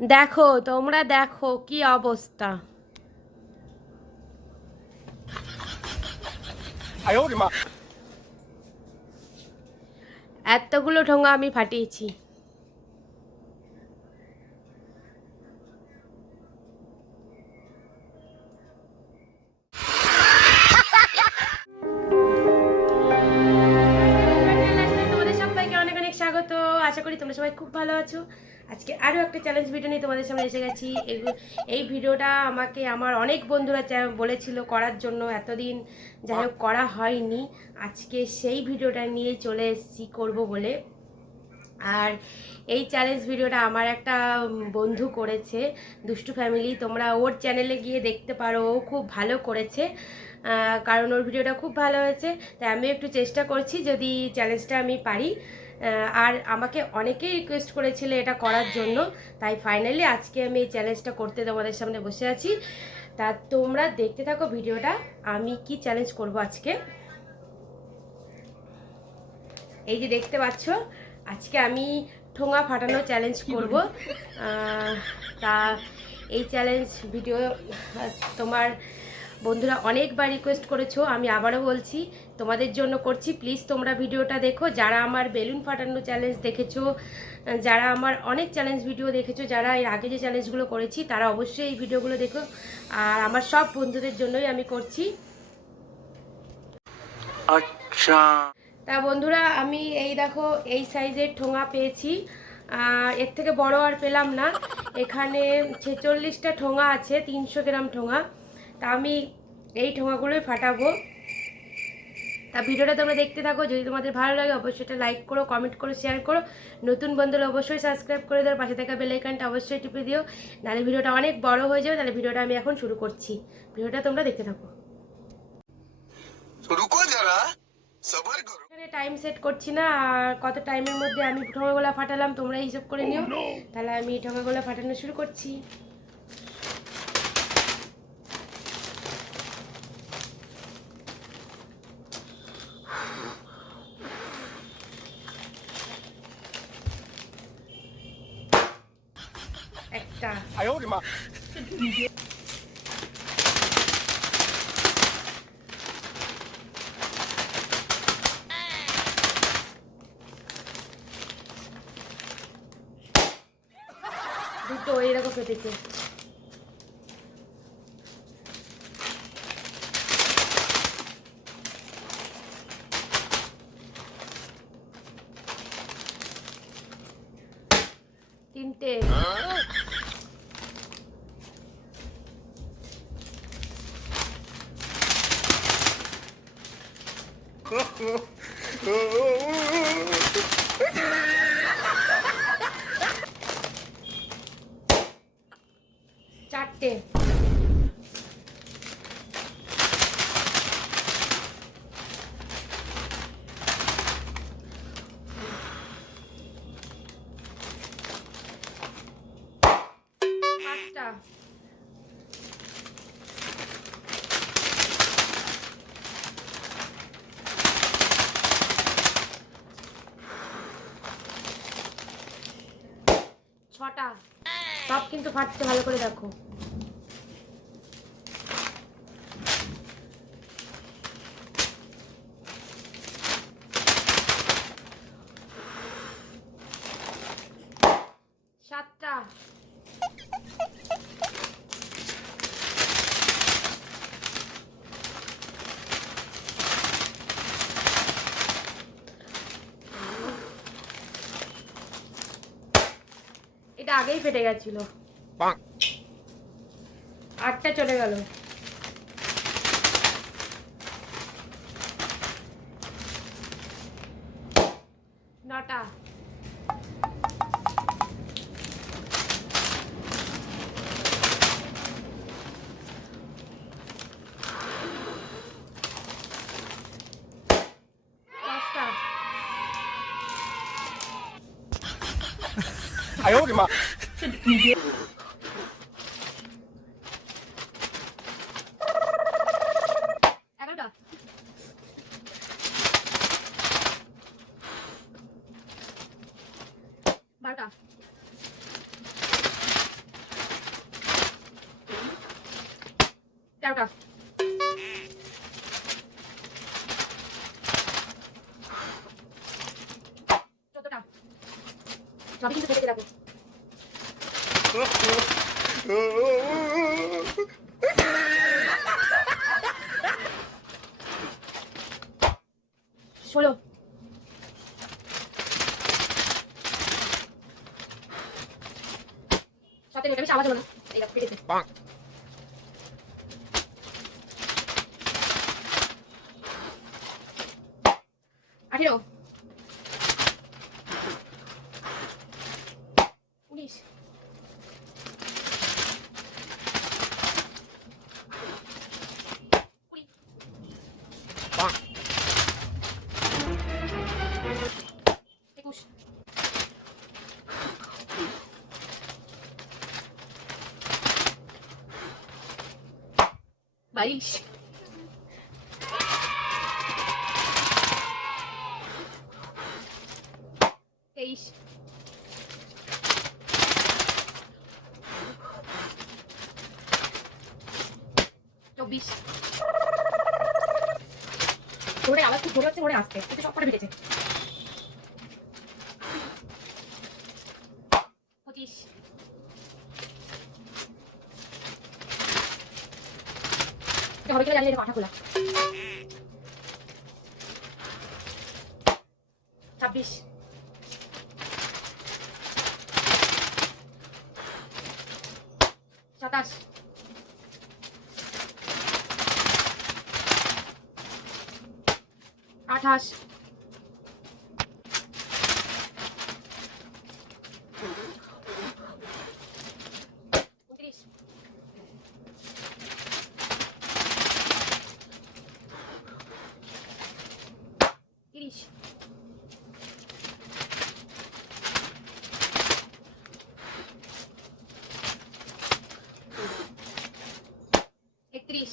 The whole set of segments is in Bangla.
দেখো তোমরা দেখো কি অবস্থা। এতগুলো ঠোঙা আমি ফাটিয়েছি। তোমাদের সবাইকে অনেক অনেক স্বাগত। আশা করি তোমরা সবাই খুব ভালো আছো। আজকে আরও একটা চ্যালেঞ্জ ভিডিও নিয়ে তোমাদের সামনে এসে গেছি। এই ভিডিওটা আমাকে আমার অনেক বন্ধুরা বলেছিল করার জন্য, এতদিন যাই হোক করা হয়নি। আজকে সেই ভিডিওটা নিয়ে চলে এসেছি করব বলে। আর এই চ্যালেঞ্জ ভিডিওটা আমার একটা বন্ধু করেছে, দুষ্টু ফ্যামিলি। তোমরা ওর চ্যানেলে গিয়ে দেখতে পারো, ও খুব ভালো করেছে, কারণ ওর ভিডিওটা খুব ভালো হয়েছে। তাই আমি একটু চেষ্টা করছি যদি চ্যালেঞ্জটা আমি পারি। আর আমাকে অনেকেই রিকোয়েস্ট করেছিল এটা করার জন্য, তাই ফাইনালি আজকে আমি এই চ্যালেঞ্জটা করতে তোমাদের সামনে বসে আছি। তা তোমরা দেখতে থাকো ভিডিওটা, আমি কি চ্যালেঞ্জ করব আজকে। এই যে দেখতে পাচ্ছ, আজকে আমি ঠোঙা ফাটানো চ্যালেঞ্জ করব। তা এই চ্যালেঞ্জ ভিডিও তোমার বন্ধুরা অনেকবার রিকোয়েস্ট করেছো, আমি আবারও বলছি তোমাদের জন্য করছি। প্লিজ তোমরা ভিডিওটা দেখো, যারা আমার বেলুন ফাটানো চ্যালেঞ্জ দেখেছো, যারা আমার অনেক চ্যালেঞ্জ ভিডিও দেখেছো, যারা এর আগে যে চ্যালেঞ্জগুলো করেছি তারা অবশ্যই এই ভিডিওগুলো দেখো। আর আমার সব বন্ধুদের জন্যই আমি করছি। আচ্ছা, তা বন্ধুরা আমি এই দেখো এই সাইজের ঠোঙা পেয়েছি, এর থেকে বড় আর পেলাম না। এখানে 46টা ঠোঙা আছে, 300 গ্রাম ঠোঙা। তা আমি এই ঠোঙাগুলোই ফাটাবো। তা ভিডিওটা তোমরা দেখতে থাকো, যদি তোমাদের ভালো লাগে অবশ্যই এটা লাইক করো, কমেন্ট করো, শেয়ার করো। নতুন বন্ধুরা অবশ্যই সাবস্ক্রাইব করে দাও, পাশে থাকা বেল আইকনটা অবশ্যই টিপে দিও, নাহলে ভিডিওটা অনেক বড় হয়ে যাবে। তাহলে ভিডিওটা আমি এখন শুরু করছি, ভিডিওটা তোমরা দেখতে থাকো। রুকো যারা, সবার করো। এখানে টাইম সেট করছি না, আর কত টাইমের মধ্যে আমি ঠোঙাগুলো ফাটালাম তোমরা হিসাব করে নিও। তাহলে আমি ঠোঙাগুলো ফাটানো শুরু করছি। একটা, দুটো এইরকম পেটেছে। তিনটে, চারটে, পাঁচটা, ছটা। সব কিন্তু ফাটছে, ভালো করে দেখো। সাতটা, এটা আগেই ফেটে গেছিল। আটটা চলে গেল। নটা, দশটা, 哎呦我的妈！ 11টা, 12টা, 13টা, 14টা, সবই কিন্তু ফেলে রাখো। 16, 17, এটা বেশি আওয়াজ হলো না, এই দেখো ফেটেছে। 18, 19, 20, 21, 22, 23, 24, ওরে আওয়াজ খুব জোরে হচ্ছে, ওরে আসতে কিন্তু সব করে ফেটেছে। 25, হবে কিনা জানি না, পাঠা খোলা। 26, 27, 28, 29, 30, 31,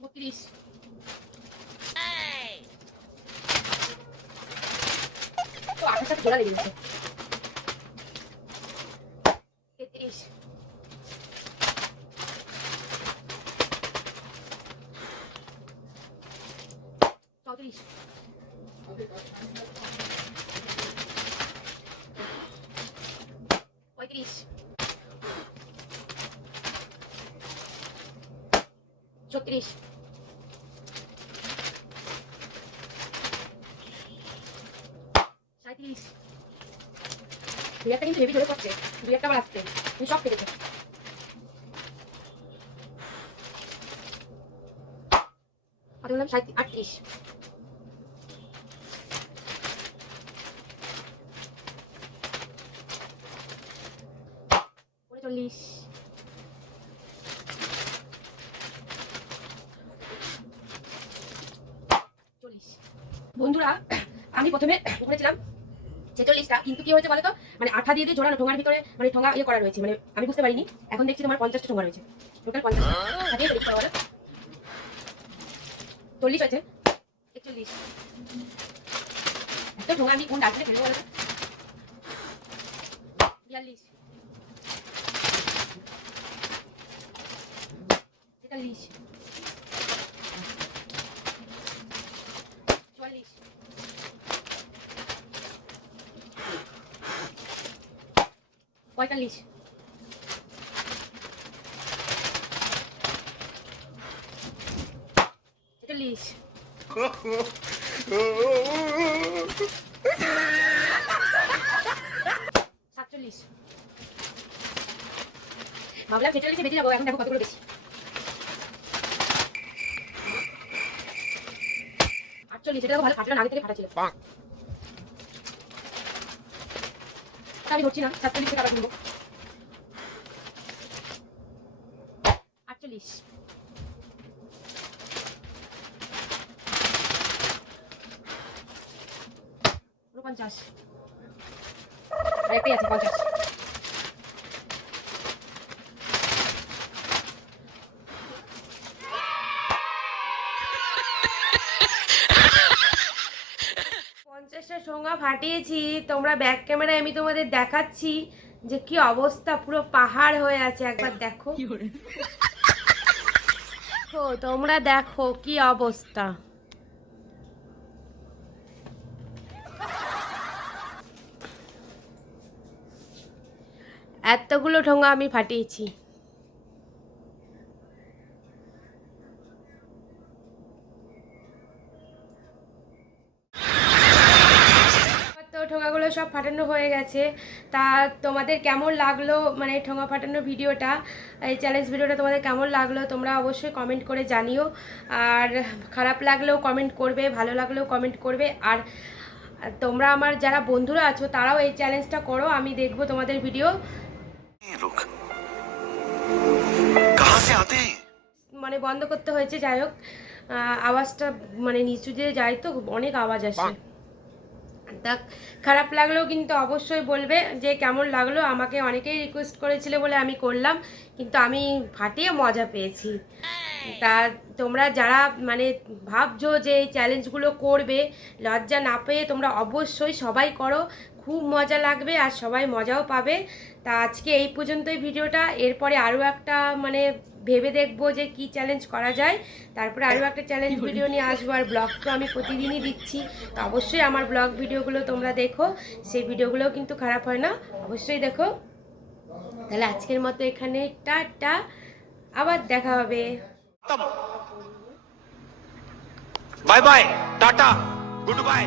32, তো 28 সাথে জোড়া লেগে গেছে। 33, 34, 35, 36, 37, দুই একটা কিন্তু হেভি জোরে পড়ছে, দুই একটা আবার আসছে, তুমি সব কেটেছে। আর বললাম 38, 39, 40। বন্ধুরা, আমি প্রথমে করেছিলাম 46টা, কিন্তু কি হয়েছে বলো তো, মানে আঠা দিয়ে জোড়ানো ঠোঙার ভিতরে মানে ঠোঙা ইয়ে করা রয়েছে, মানে আমি বুঝতে পারিনি। এখন দেখছি তোমার 50টা ঠোঙা রয়েছে, টোটাল 50টা। দিয়ে দেখতে বলো, 40 হয়েছে, 41। একটা ঠোঙা আমি কোন ডাস্টবিনে ফেলবো বলো তো? 42, 43, 44, 45, 46, 47। ভাবলাম 46 বেঁচে যাবো, এখন দেখো কতগুলো বেশি। 48, এটা ভালো ফাটলো না, আগে থেকে ফাটা ছিল। আমি ধরছি না, 47 থেকে আবার কিনবো। 48, 49, আর একটাই আছে 50। 50টা ঠোঙা ফাটিয়েছি। তোমরা ব্যাক ক্যামেরায় আমি তোমাদের দেখাচ্ছি যে কি অবস্থা, পুরো পাহাড় হয়ে আছে। একবার দেখো, তোমরা দেখো কি অবস্থা। এতগুলো ঠোঙা আমি ফাটিয়েছি। তো ঠোঙাগুলো সব ফাটানো হয়ে গেছে। তা তোমাদের কেমন লাগলো মানে ঠোঙা ফাটানোর ভিডিওটা, এই চ্যালেঞ্জ ভিডিওটা তোমাদের কেমন লাগলো তোমরা অবশ্যই কমেন্ট করে জানিও। আর খারাপ লাগলেও কমেন্ট করবে, ভালো লাগলেও কমেন্ট করবে। আর তোমরা আমার যারা বন্ধুরা আছো তারাও এই চ্যালেঞ্জটা করো, আমি দেখবো তোমাদের ভিডিও। মানে বন্ধ করতে হয়েছে, যাই হোক আওয়াজটা মানে নিচু দিয়ে যায় তো অনেক আওয়াজ আসে। তা খারাপ লাগলেও কিন্তু অবশ্যই বলবে যে কেমন লাগলো। আমাকে অনেকেই রিকোয়েস্ট করেছিল বলে আমি করলাম, কিন্তু আমি ফাটিয়ে মজা পেয়েছি। তা তোমরা যারা মানে ভাবছো যে এই চ্যালেঞ্জগুলো করবে, লজ্জা না পেয়ে তোমরা অবশ্যই সবাই করো, খুব মজা লাগবে আর সবাই মজাও পাবে। তা আজকে এই পর্যন্তই ভিডিওটা। এরপরে আরও একটা মানে ভেবে দেখবো যে কি চ্যালেঞ্জ করা যায়, তারপরে আরও একটা চ্যালেঞ্জ ভিডিও নিয়ে আসবো। আর ব্লগ তো আমি প্রতিদিনই দিচ্ছি, তো অবশ্যই আমার ব্লগ ভিডিওগুলো তোমরা দেখো, সেই ভিডিওগুলোও কিন্তু খারাপ হয় না, অবশ্যই দেখো। তাহলে আজকের মতো এখানে টাটা, আবার দেখা হবে। बाय बाय टाटा गुड बाय।